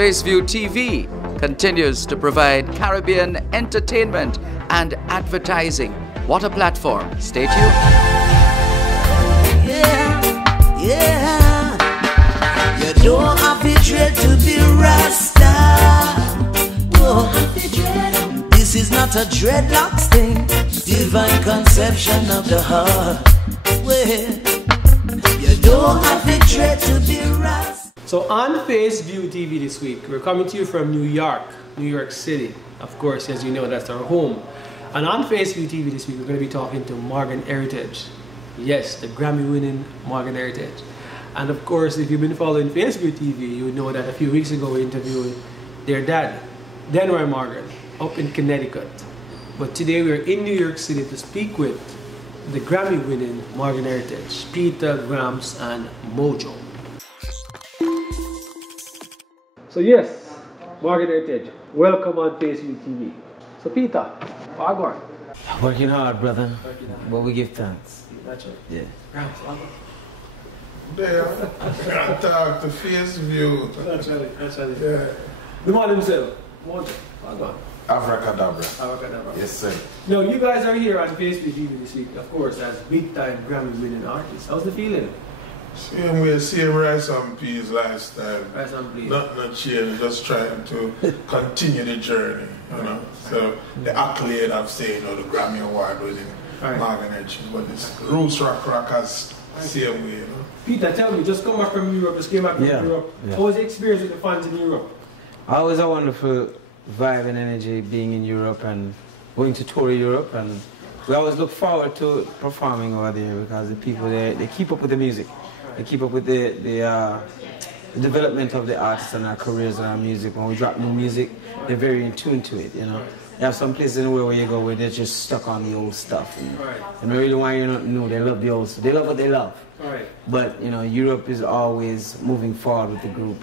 FaceVu TV continues to provide Caribbean entertainment and advertising. What a platform. Stay tuned. Yeah, yeah. You don't have to dread to be rasta. Oh, this is not a dreadlocks thing. Divine conception of the heart. Well, you don't have to dread to be rasta. So on FaceVu TV this week, we're coming to you from New York City. Of course, as you know, that's our home. And on FaceVu TV this week, we're going to be talking to Morgan Heriatge. Yes, the Grammy-winning Morgan Heriatge. And of course, if you've been following FaceVu TV, you would know that a few weeks ago we interviewed their dad, Denver Morgan, up in Connecticut. But today we're in New York City to speak with the Grammy-winning Morgan Heriatge, Peetah, Gramps, and Mojo. So yes, Morgan Heriatge, welcome on FaceVu TV. So Peetah, Wagwan. Working hard, brother. But we give thanks. That's it. Yeah. Gramps, Wagwan. There, I talk to FaceVu. That's right. Yeah. The man himself, Mojo, Wagwan. Abracadabra. Abracadabra. Yes, sir. Now, you guys are here on FaceVu TV this week, of course, as big-time Grammy-winning artists. How's the feeling? Same way, same rice and peas lifestyle. Rice and peas. Nothing change, just trying to continue the journey, you know. So the accolade of saying, the Grammy Award winning Morgan Heriatge, but it's Roots Rockers, same way, you know. Peetah, tell me, just come back from Europe, just came back from Europe. Yeah. How was the experience with the fans in Europe? Always a wonderful vibe and energy being in Europe and going to tour Europe, and we always look forward to performing over there because the people there, they keep up with the music. They keep up with the development of the artists and our careers and our music. When we drop new music, they're very in tune to it, you know. You have some places in the world where you go where they're just stuck on the old stuff. And they really want you to know they love the old stuff. They love what they love. But, you know, Europe is always moving forward with the group.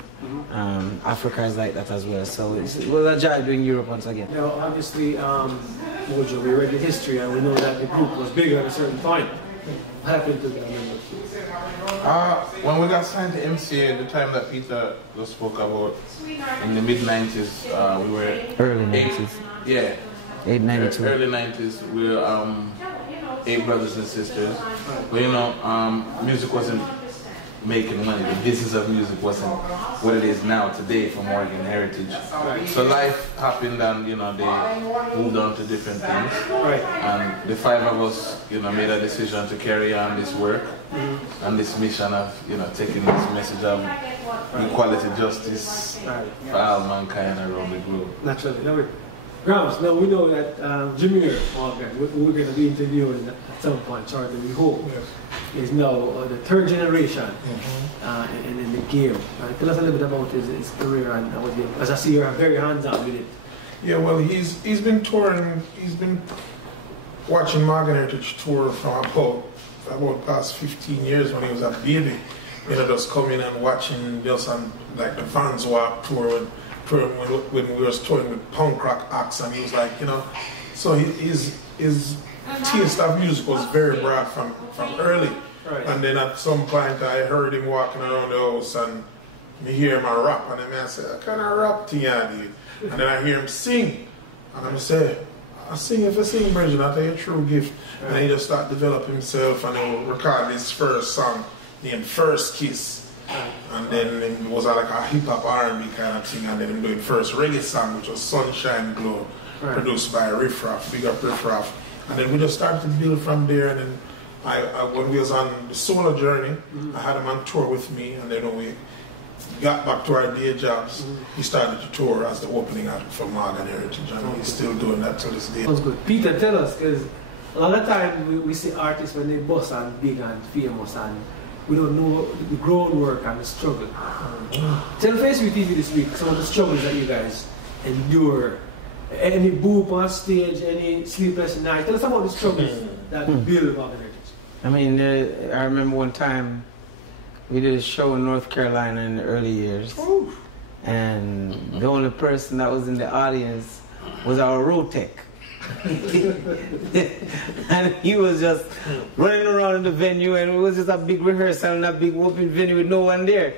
Africa is like that as well. So it was a joy doing Europe once again. Now, obviously, Mojo, we read the history and we know that the group was bigger at a certain point. What happened to the members? When we got signed to MCA, the time that Peetah just spoke about, in the mid-90s, we were... Early 90s. Yeah. 892. Early 90s, we were 8 brothers and sisters. But you know, music wasn't making money. The business of music wasn't what it is now today for Morgan Heriatge. So life happened and, you know, they moved on to different things. And the 5 of us, you know, made a decision to carry on this work and this mission of, you know, taking this message of equality, justice for all mankind around the globe. Naturally. Gramps, now we know that Jameer Morgan, we're going to be interviewing at some point, shortly, we hope, is now the 3rd generation in the game. Tell us a little bit about his career and what he, as I see you're very hands-on with it. Yeah, well, he's been touring, he's been watching Morgan Heriatge tour from about past 15 years when he was a baby. You know, just coming and watching just on like the Vans Walk tour when we was touring with punk rock acts, and he was like, you know, so his taste of music was very broad from early. And then at some point I heard him walking around the house and me hear him a rap, and I said, what kind of rap thing you do? And then I hear him sing, and I say, I sing if I sing, Bridget, that's a true gift. And he just started developing himself, and he recorded his first song named First Kiss. And then it was like a hip-hop R&B kind of thing, and then doing first reggae song, which was Sunshine Glow, produced by Riff Raff, big up Riff Raff. And then we just started to build from there, and then when we was on the solo journey, I had him on tour with me, and then when we got back to our day jobs, he started to tour as the opening act for Morgan Heriatge, and he's still doing that till this day. Sounds good. Peetah, tell us, because a lot of time we see artists when they bust and big and famous, and we don't know the groundwork and the struggle. Tell FaceVu TV this week some of the struggles that you guys endure. Any boop on stage, any sleepless night. Tell us about the struggles that build Morgan Heriatge. I mean, I remember one time we did a show in North Carolina in the early years. And the only person that was in the audience was our road tech. And he was just running around in the venue, and it was just a big rehearsal in a big open venue with no one there.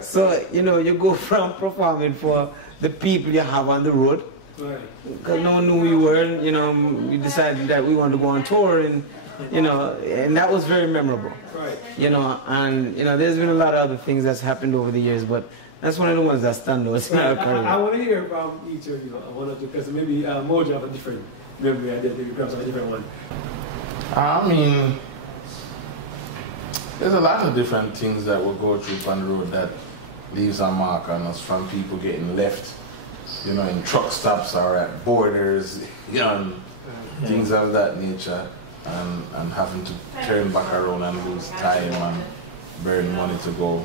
So, you know, you go from performing for the people you have on the road. Right. Because no one knew who you were, and, you know, we decided that we wanted to go on tour, and, you know, and that was very memorable. Right. You know, and, you know, there's been a lot of other things that's happened over the years, but that's one of the ones that stand out in our career. I want to hear from each of you, one or two, because maybe Mojo have a different memory, and maybe Gramps have a different one. I mean, there's a lot of different things that we'll go through on the road that leaves a mark on us, from people getting left, you know, in truck stops or at borders, you know, and things of that nature, and having to turn back around and lose time and burn money to go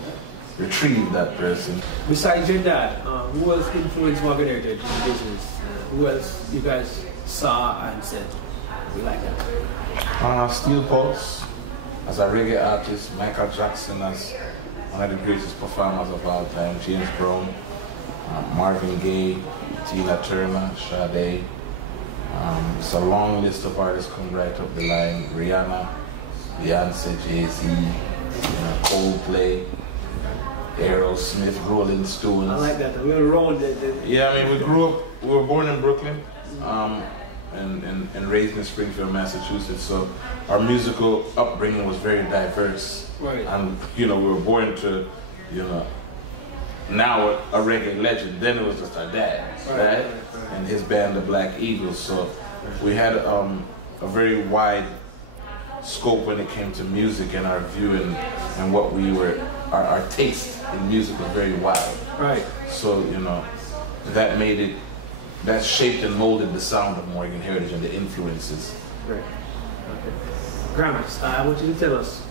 retrieve that person. Besides your dad, who else influenced Morgan Heritage in the business? Who else you guys saw and said, we like that? Steel Pulse, as a reggae artist, Michael Jackson as one of the greatest performers of all time, James Brown, Marvin Gaye, Tina Turner, Sade. It's a long list of artists come right up the line. Rihanna, Beyonce, Jay-Z, you know, Coldplay, Aerosmith, Rolling Stones. I like that. We're around it. Yeah, I mean, we were born in Brooklyn and raised in Springfield, Massachusetts. So our musical upbringing was very diverse. Right. And, you know, we were born to, you know, now a reggae legend. Then it was just our dad, right? And his band, the Black Eagles. So we had a very wide scope when it came to music, and our view and what we were, our taste in music was very wide. Right. So, you know, that made it, that shaped and molded the sound of Morgan Heritage and the influences. Right. Okay. Gramps, I want you to tell us,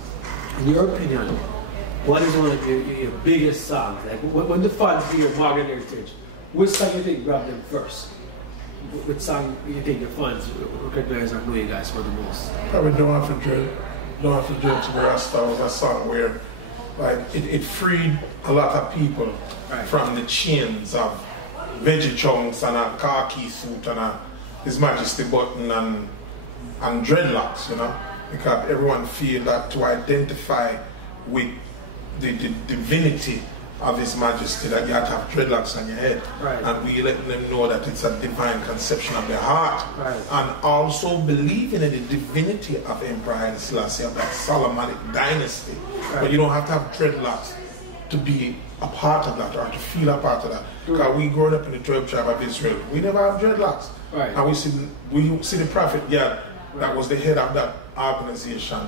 in your opinion, what is one of your biggest songs? Like, when the fans hear Morgan Heritage, which song you think grabbed them first? Which song you think your fans recognize or know you guys for the most? Probably Don't Have to Dread. Don't Have to Dread to the Rasta was a song where, like, it freed a lot of people from the chains of veggie chunks and a khaki suit and His Majesty button and dreadlocks, you know, because everyone feel that to identify with the divinity of His Majesty, that you have to have dreadlocks on your head. Right. And we letting them know that it's a divine conception of their heart. Right. And also believing in the divinity of Emperor Haile Selassie, of that Solomonic dynasty. Right. But you don't have to have dreadlocks to be a part of that or to feel a part of that. Because we growing up in the 12th tribe of Israel, we never have dreadlocks. Right. And we see the prophet, that was the head of that organization,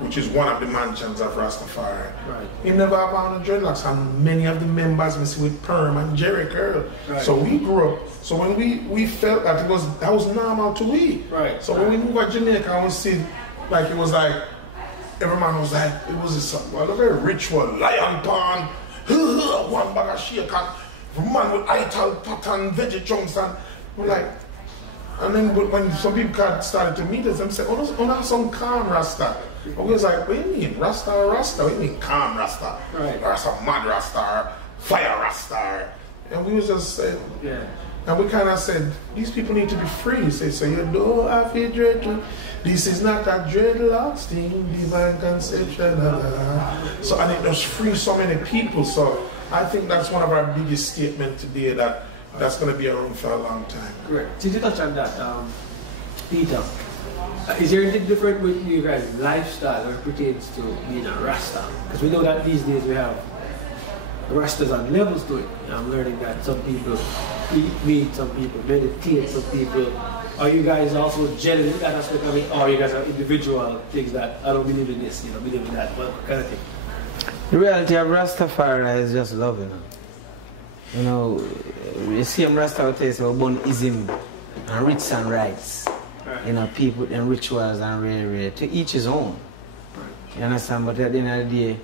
which is one of the mansions of Rastafari. Right. He never have on the dreadlocks, and many of the members we see with perm and Jerry curl. Right. So we grew up. So when we felt that that was normal to we. Right. So when we moved to Jamaica, and we see like it was like every man was like it was a very ritual lion pan, one bag of shake and man with ital pattern, veggie chunks, and we're like. And then when some people started to meet us, they said, oh, that's some calm Rasta. And we was like, what do you mean? Rasta or Rasta? What do you mean calm Rasta? Right. Or some mad Rasta or fire Rasta? And we was just saying, and we kind of said, these people need to be free. Say, so you don't have to dread. This is not a dreadlocks thing, divine conception. So, and it just free so many people. So I think that's one of our biggest statements today, that's going to be around for a long time. Great. Since you touch on that, Peetah, is there anything different with you guys' lifestyle or pertains to being a Rasta? Because we know that these days we have Rastas on levels to it. I'm learning that some people eat meat, some people meditate, some people. Are you guys also genuine in that aspect of it, or you guys are individual things that I don't believe in this, believe in that, what kind of thing? The reality of Rastafari is just love, You know, you see him Rasta out there, so ism and rights and rights. You know, people and rituals and rare, to each his own. You understand? But at the end of the day,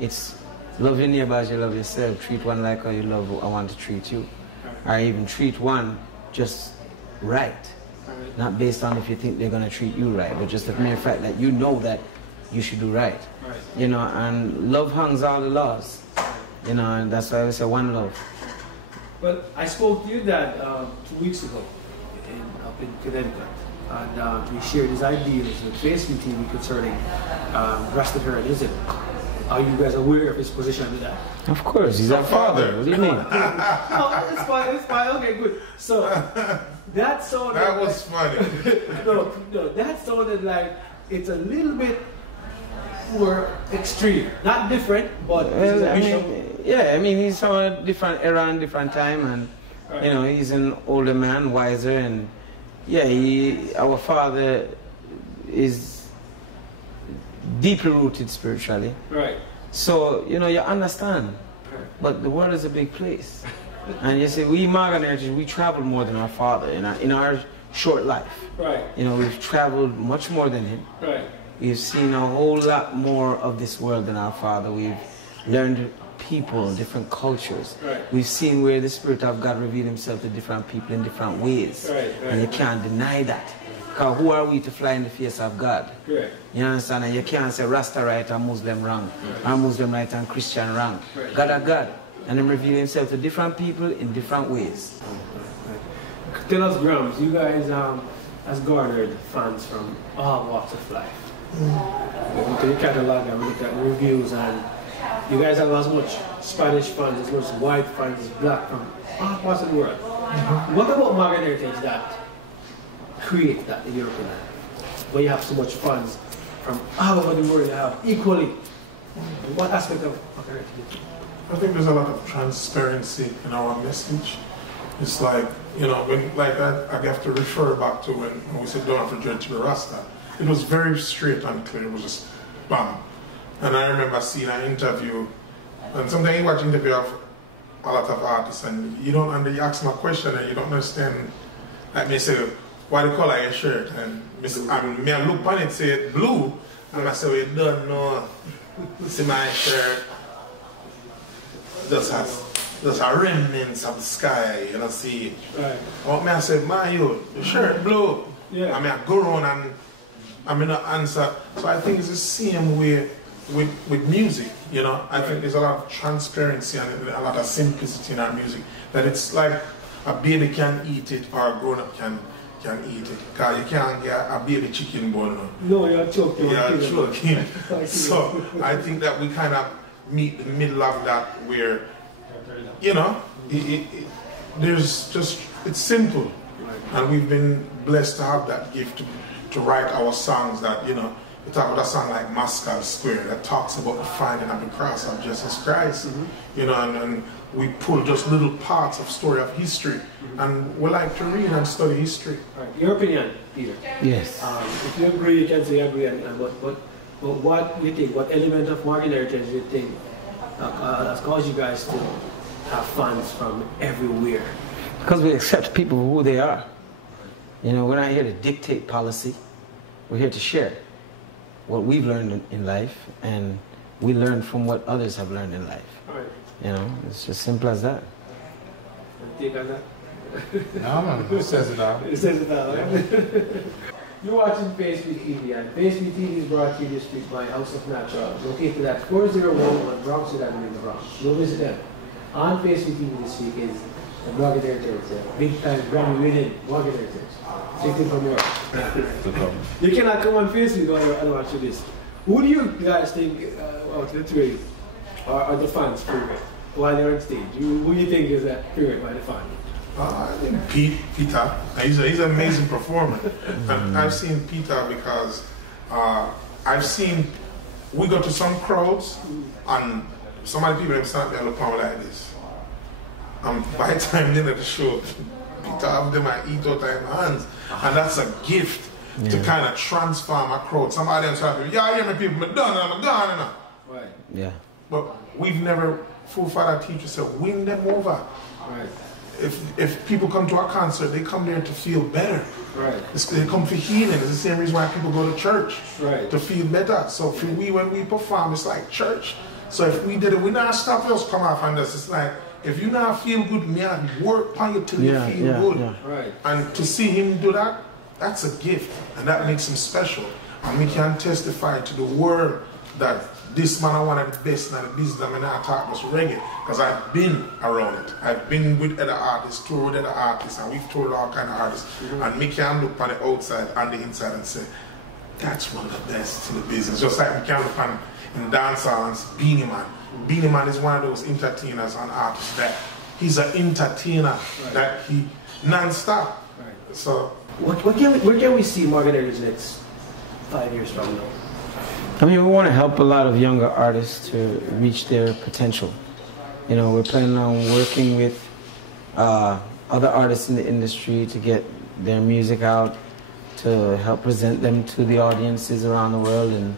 it's love your neighbor as you love yourself. Treat one like how you love I want to treat you. Or even treat one just right. Not based on if you think they're going to treat you right, but just the mere fact that you know that you should do right. You know, and love hangs all the laws. You know, and that's why we say one love. Well, I spoke to your dad 2 weeks ago up in Connecticut, and we shared his ideas with FaceVu TV concerning Rastafarianism. Are you guys aware of his position with that? Of course, he's our father. What do you mean? Oh, it's fine, it's fine. Okay, good. So that sounded That was funny. no, that sounded like it's a little bit more extreme. Not different, but this is a bishop. I mean, he's from a different era and different time, and you know, he's an older man, wiser, and our father is deeply rooted spiritually. Right. So, you know, you understand. But the world is a big place. And you see, we Morgan Heritage, we traveled more than our father in our short life. Right. You know, we've traveled much more than him. Right. We've seen a whole lot more of this world than our father. We've learned people, different cultures. Right. We've seen where the Spirit of God revealed himself to different people in different ways. Right. And you can't deny that. Because who are we to fly in the face of God? Correct. You understand? And you can't say Rasta right and Muslim wrong, or Muslim right and Christian wrong. Right. God are God. And Him reveal himself to different people in different ways. Tell us, Gramps, you guys has garnered fans from all walks of life. We look at the catalog and we look at the reviews, and you guys have as much Spanish fans, as much white fans, as black from all parts of the world. What about Morgan Heritage that create that in your opinion? Where you have so much fans from all over the world, you have equally. What aspect of Morgan Heritage? I think there's a lot of transparency in our message. It's like, you know, when like I have to refer back to when we said don't have to dread to be Rasta. It was very straight and clear. It was just bam. And I remember seeing an interview, and sometimes you watch an interview of a lot of artists, and you ask them a question and you don't understand. Like me say, why the color your shirt? And I look on it, say it blue, and I say, well, you don't know. See my shirt. Just a remnants of the sky, you know, see. Right. What me I said, man, your shirt blue. Yeah. I mean, I go around and I mean, not answer. So I think it's the same way with music, you know. I think there's a lot of transparency and a lot of simplicity in our music. That it's like a baby can eat it or a grown-up can eat it. Because you can't get a baby chicken bone. No, you're choking. You're choking. So I think that we kind of meet the middle of that where, you know, it's simple. And we've been blessed to have that gift to write our songs that, you know, we talk about a song like Moscow Square that talks about the finding of the cross of Jesus Christ, you know, and we pull just little parts of story of history, and we like to read and study history. Right. Your opinion, Peter? Yes. If you agree, you can say agree, but what do you think, what element of Morgan Heritage do you think has caused you guys to have fans from everywhere? Because we accept people for who they are. You know, we're not here to dictate policy. We're here to share what we've learned in life, and we learn from what others have learned in life. Right. You know, it's just simple as that. Take on that? No, man, it says it all. It says it all, right? You're watching FaceVu Tv, and FaceVu Tv is brought to you this week by House of Natural, located at 401 on Bronx Avenue in the Bronx. You'll visit them. On FaceVu Tv this week is the Morgan Heritage, big time Grammy-winning Morgan Heritage. Take it from your. You cannot come on FaceVu and watch this. Who do you guys think out of the three are the fans' favorite while they're on stage? Who do you think is a favorite by the fans? I think Peetah. He's an amazing performer. And I've seen Peetah because we go to some crowds and some of the people stand there look like this. And by the time they're at the show, Peetah have them and eat out of their hands. And that's a gift to kind of transform a crowd. Somebody else have to, yeah, hear me people, I'm done, I'm gone now. Right. Yeah. But we've never, full father teacher said, win them over. Right. If people come to our concert, they come there to feel better. Right. They come for healing. It's the same reason why people go to church. Right. To feel better. So when we perform, it's like church. So if we did it, we not stop us come off on this. It's like, if you not feel good, me I work on you till you feel good. Yeah. Right. And to see him do that, that's a gift. And that makes him special. And we can testify to the world that this man is one of the best in the business. I mean, I talk about reggae because I've been around it. I've been with other artists, toured with other artists, and we've toured all kind of artists. And me can look on the outside and the inside and say, that's one of the best in the business. Just like we can look on in dancehall, Beenie Man. Beenie Man is one of those entertainers and artists that he's an entertainer that he non-stop. Right. So where can we see Morgan Heritage next 5 years from now? I mean, we want to help a lot of younger artists to reach their potential. You know, we're planning on working with other artists in the industry to get their music out, to help present them to the audiences around the world. And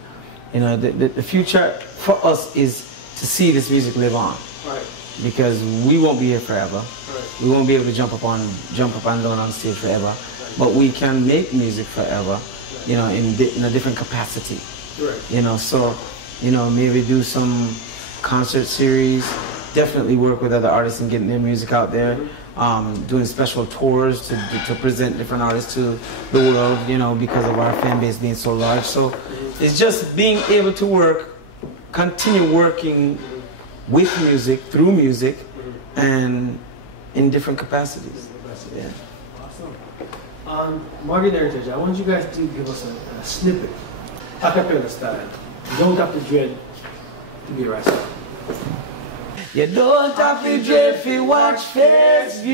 you know, the future for us is to see this music live on. Right. Because we won't be here forever. Right. We won't be able to jump up and down on stage forever. Right. But we can make music forever, you know, in a different capacity. Right. You know, so, you know, maybe do some concert series, definitely work with other artists and getting their music out there, doing special tours to present different artists to the world, you know, because of our fan base being so large. So it's just being able to work, continue working with music, through music, and in different capacities. Yeah. Awesome. Morgan Heritage, I want you guys to give us a snippet, a cappella style. You don't have to dread to be a rasta. You don't have to dread if you watch FaceVu.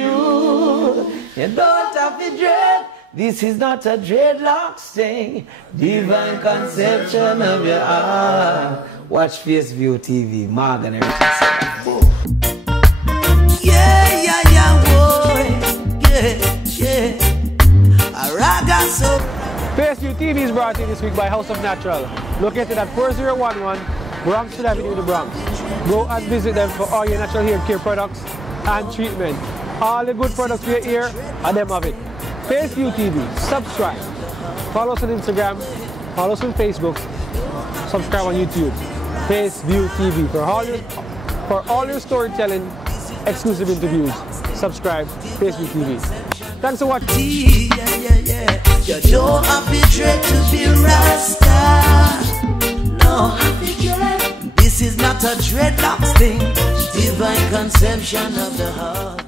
You don't have to dread. This is not a dreadlocks thing. Divine conception of your heart. Watch FaceVu TV, Morgan Heritage. Yeah, boy. Yeah. A raga so. FaceVu TV is brought to you this week by House of Natural, located at 4011 Bronx Avenue in the Bronx. Go and visit them for all your natural hair care products and treatment. All the good products for your ear, and them have it. FaceVu TV, subscribe. Follow us on Instagram, follow us on Facebook, subscribe on YouTube. FaceVu TV for all your storytelling, exclusive interviews. Subscribe, FaceVu TV. Thanks for watching. Yeah. You don't have to dread to be rasta. No, this is not a dreadlocks thing. Divine conception of the heart.